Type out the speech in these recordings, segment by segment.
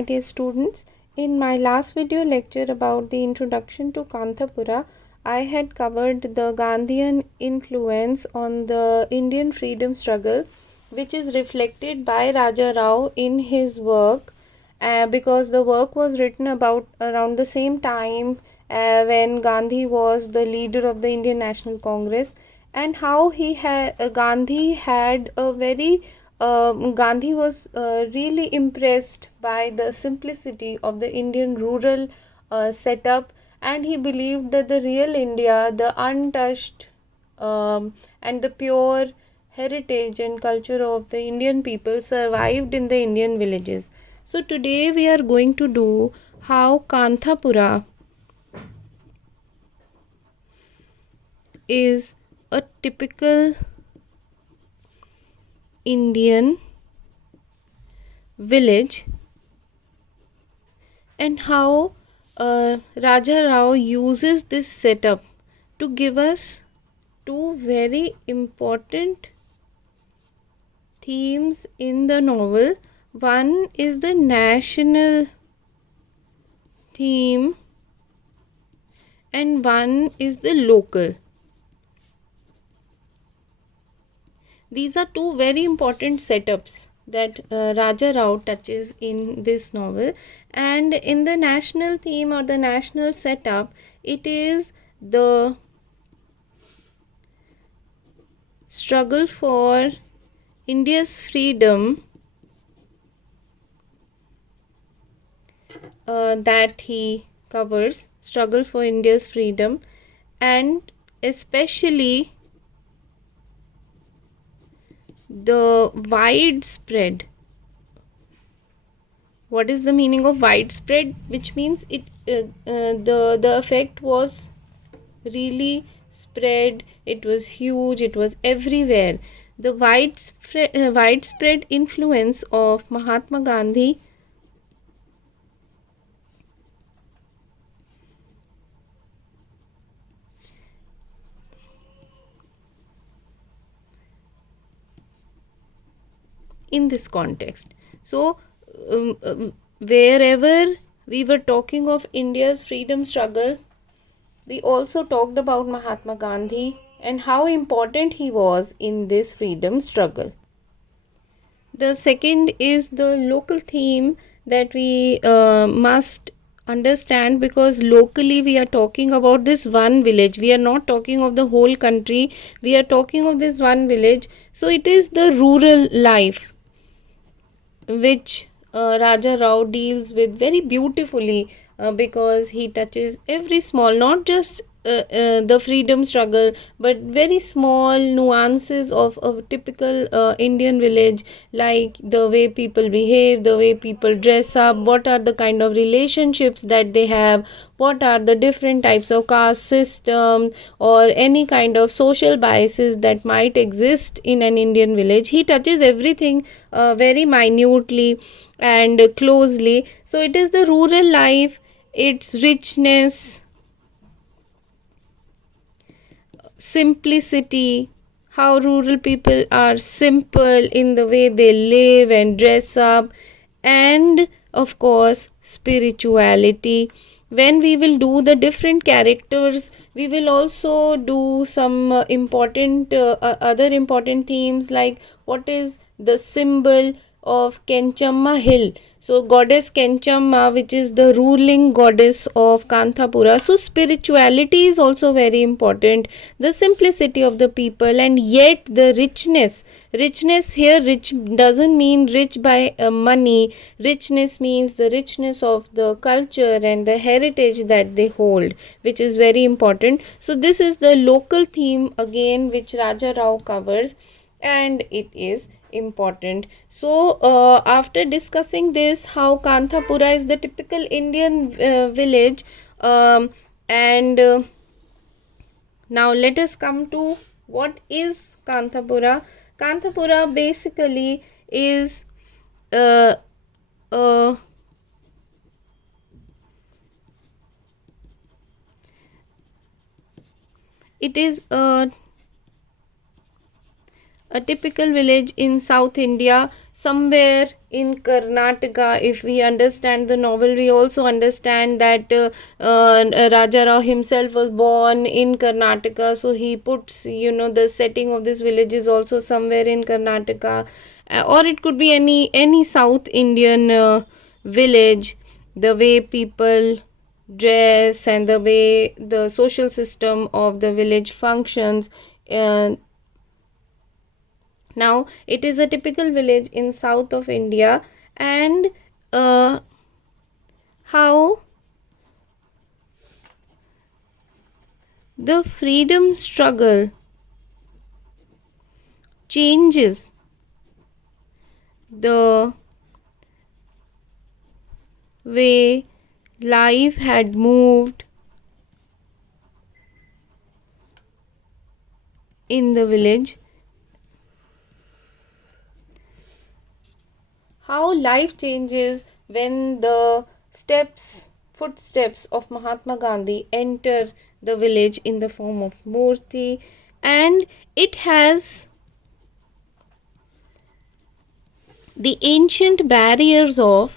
my dear students. In my last video lecture about the introduction to Kanthapura, I had covered the Gandhian influence on the Indian freedom struggle, which is reflected by Rajarao in his work, because the work was written about around the same time when Gandhi was the leader of the Indian National Congress, and how Gandhi had a very Gandhi was really impressed by the simplicity of the Indian rural setup, and he believed that the real India, the untouched and the pure heritage and culture of the Indian people survived in the Indian villages. So today we are going to do how Kanthapura is a typical Indian village and how Rajarao uses this setup to give us two very important themes in the novel. One is the national theme and one is the local. These are two very important setups that Rajarao touches in this novel. And in the national theme or the national setup, it is the struggle for India's freedom that he covers, struggle for India's freedom, and especially the widespread. What is the meaning of widespread? Which means the effect was really spread, it was huge, it was everywhere. The widespread influence of Mahatma Gandhi in this context. So wherever we were talking of India's freedom struggle, we also talked about Mahatma Gandhi and how important he was in this freedom struggle. The second is the local theme that we must understand, because locally we are talking about this one village. We are not talking of the whole country. We are talking of this one village. So it is the rural life which Raja Rao deals with very beautifully, because he touches every small, not just the freedom struggle, but very small nuances of a typical Indian village, like the way people behave, the way people dress up, what are the kind of relationships that they have, what are the different types of caste systems or any kind of social biases that might exist in an Indian village. He touches everything very minutely and closely. So it is the rural life, its richness, simplicity, how rural people are simple in the way they live and dress up, and of course spirituality. When we will do the different characters, we will also do some other important themes, like what is the symbol of Kenchamma hill. So goddess Kenchamma, which is the ruling goddess of Kanthapura. So spirituality is also very important, the simplicity of the people, and yet the richness. Richness here, rich doesn't mean rich by money. Richness means the richness of the culture and the heritage that they hold, which is very important. So this is the local theme again, which Raja Rao covers, and it is important. So after discussing this, how Kanthapura is the typical Indian village, and now let us come to what is Kanthapura. Kanthapura basically is it is a typical village in South India, somewhere in Karnataka. If we understand the novel, we also understand that Rajarao himself was born in Karnataka, so he puts, the setting of this village is also somewhere in Karnataka, or it could be any South Indian village. The way people dress and the way the social system of the village functions. uh, Now, it is a typical village in south of India, and how the freedom struggle changes the way life had moved in the village. How life changes when the footsteps of Mahatma Gandhi enter the village in the form of Murti, and it has the ancient barriers of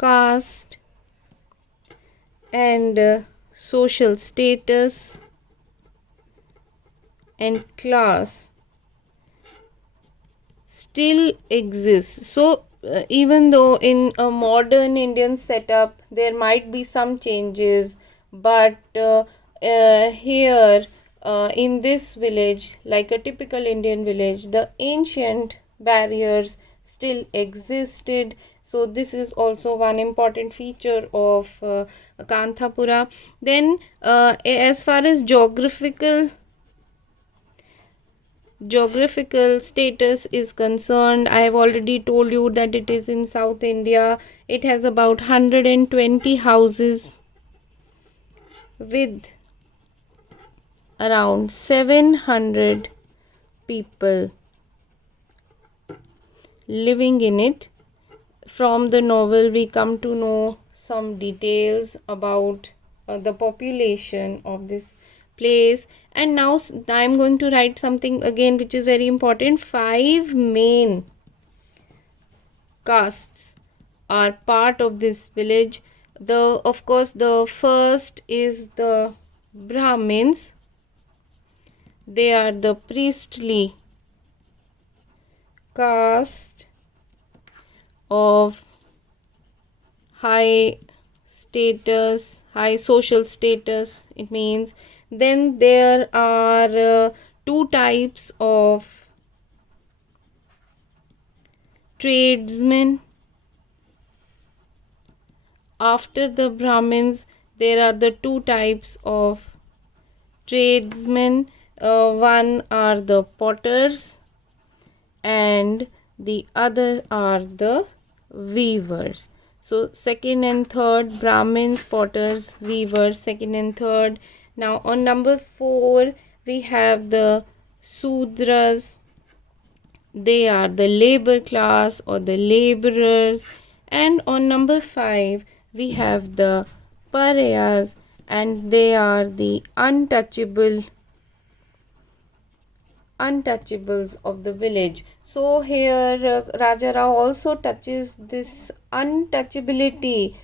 caste and social status and class still exists. So, even though in a modern Indian setup there might be some changes, but here in this village, like a typical Indian village, the ancient barriers still existed. So, this is also one important feature of Kanthapura. Then, as far as geographical status is concerned, I have already told you that it is in South India. It has about 120 houses with around 700 people living in it. From the novel, we come to know some details about the population of this place. And now I am going to write something again which is very important. 5 main castes are part of this village. Of course, the first is the Brahmins. They are the priestly caste of high status, high social status, it means. Then there are 2 types of tradesmen. After the Brahmins, there are the 2 types of tradesmen. One are the potters and the other are the weavers. So, second and third, Brahmins, potters, weavers, second and third. Now, on number 4, we have the Sudras. They are the labor class or the laborers. And on number 5, we have the Paryas, and they are the untouchables of the village. So here Raja Rao also touches this untouchability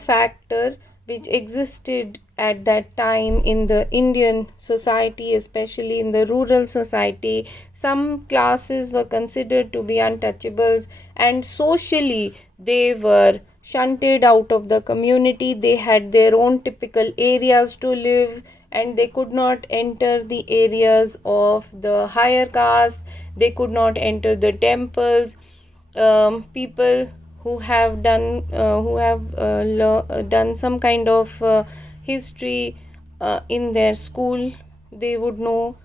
factor which existed at that time in the Indian society, especially in the rural society. Some classes were considered to be untouchables, and socially they were shunted out of the community. They had their own typical areas to live, and they could not enter the areas of the higher caste. They could not enter the temples. People who have done done some kind of history in their school, they would know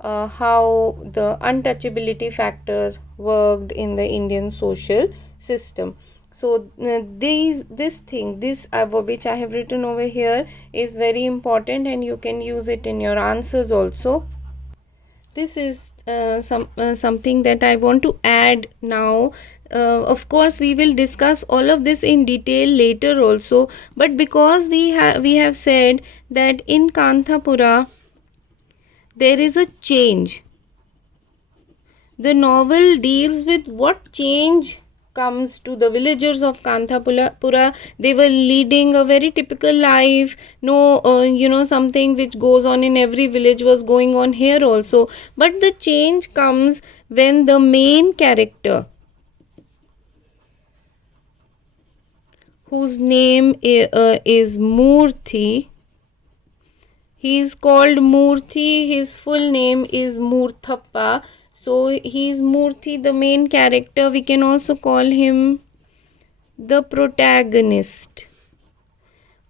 how the untouchability factor worked in the Indian social system. So this which I have written over here is very important, and you can use it in your answers also. This is something that I want to add now. Of course, we will discuss all of this in detail later also, but because we have said that in Kanthapura there is a change. The novel deals with what change comes to the villagers of Kanthapura. They were leading a very typical life. No, something which goes on in every village was going on here also. But the change comes when the main character, whose name is Murthy. He is called Murthy. His full name is Murthappa. So he is Murthy, the main character. We can also call him the protagonist.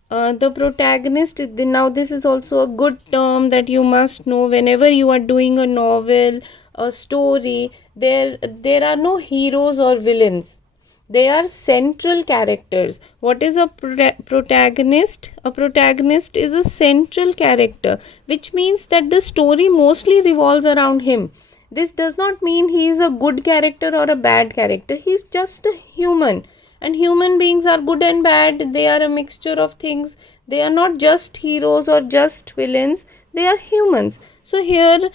The protagonist, now this is also a good term that you must know whenever you are doing a novel, a story. There are no heroes or villains. They are central characters. What is a protagonist? A protagonist is a central character, which means that the story mostly revolves around him. This does not mean he is a good character or a bad character. He is just a human. And human beings are good and bad. They are a mixture of things. They are not just heroes or just villains. They are humans. So here,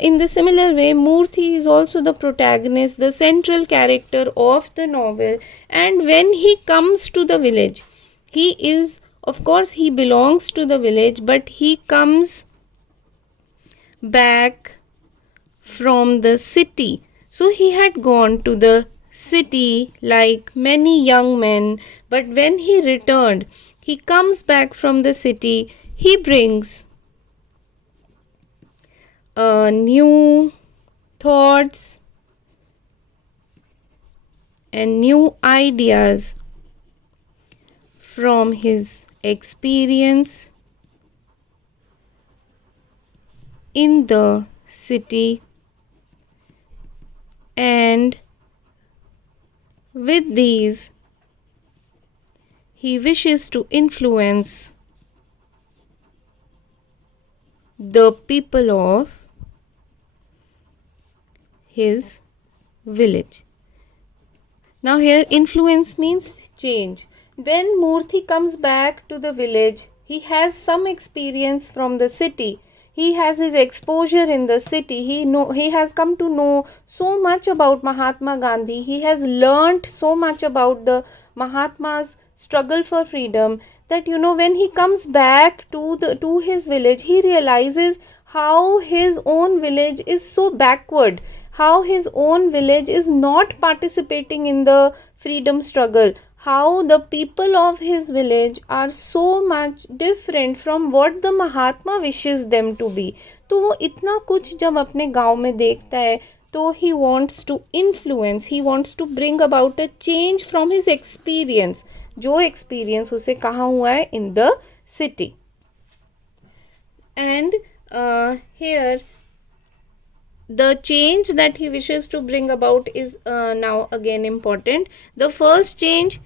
in the similar way, Murthy is also the protagonist, the central character of the novel. And when he comes to the village, he is, of course, he belongs to the village, but he comes back from the city. So he had gone to the city like many young men, but when he returned, he comes back from the city. He brings new thoughts and new ideas from his experience in the city, and with these he wishes to influence the people of his village. Now here influence means change. When Murthy comes back to the village, he has some experience from the city. He has his exposure in the city. He has come to know so much about Mahatma Gandhi. He has learnt so much about the Mahatma's struggle for freedom that when he comes back to his village, he realizes how his own village is so backward, how his own village is not participating in the freedom struggle, how the people of his village are so much different from what the Mahatma wishes them to be. तो वो इतना कुछ जब अपने गांव में देखता है, तो he wants to influence, he wants to bring about a change from his experience, जो experience उसे कहाँ हुआ है, in the city. And here the change that he wishes to bring about is now again important. The first change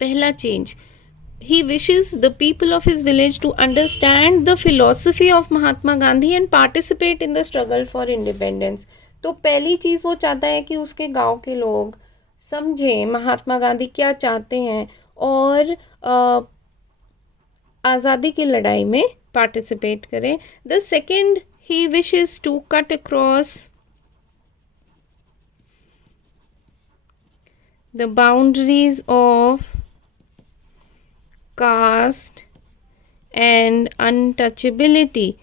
पहला change, he wishes the people of his village to understand the philosophy of Mahatma Gandhi and participate in the struggle for independence. तो पहली चीज़ वो चाहता है कि उसके गांव के लोग समझें महात्मा गांधी क्या चाहते हैं और आज़ादी की लड़ाई में पार्टिसिपेट करें. The second, he wishes to cut across the boundaries of caste and untouchability,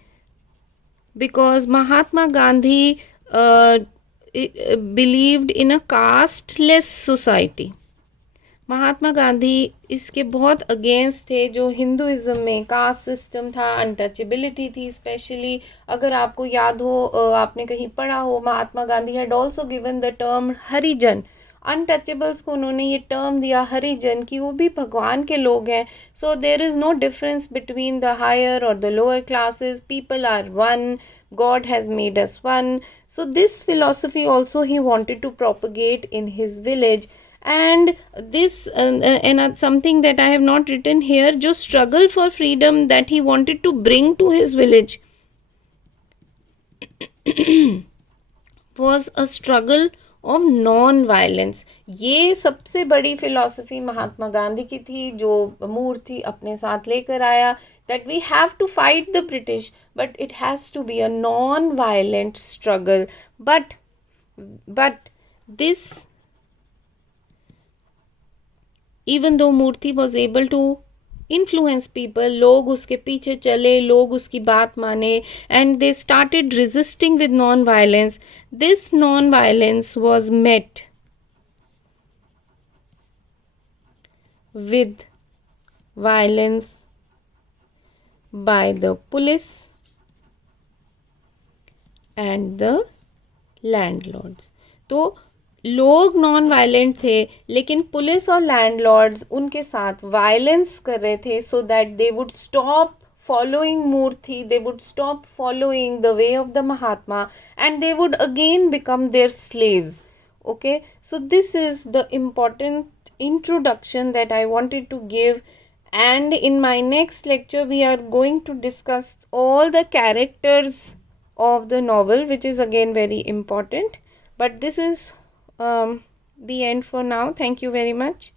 because Mahatma Gandhi believed in a casteless society. Mahatma Gandhi इसके बहुत अगेंस्ट थे। जो हिंदुइज्म में कास्ट सिस्टम था, अनटचेबिलिटी थी स्पेशली। अगर आपको याद हो, आपने कहीं पढ़ा हो, Mahatma Gandhi had also given the term Harijan. Untouchables को उन्होंने ये टर्म दिया हरिजन, कि वो भी भगवान के लोग हैं। So there is no difference between the higher और the lower classes, people are one, God has made us one. So this philosophy also he wanted to propagate in his village. And this and something that I have not written here, जो struggle for freedom that he wanted to bring to his village was a struggle of non-violence. ये सबसे बड़ी philosophy Mahatma Gandhi की थी, जो मूर्ति अपने साथ लेकर आया, that we have to fight the British, but it has to be a non-violent struggle. But this, even though Murthy was able to influence people, लोग उसके पीछे चले, लोग उसकी बात माने, and they started resisting with non-violence. This non-violence was met with violence by the police and the landlords. तो लोग नॉन वायलेंट थे, लेकिन पुलिस और लैंडलॉर्ड्स उनके साथ वायलेंस कर रहे थे, so that they would stop following Murthy, they would stop following the way of the Mahatma, and they would again become their slaves. Okay, so this is the important introduction that I wanted to give, and in my next lecture we are going to discuss all the characters of the novel, which is again very important. But this is the end for now. Thank you very much.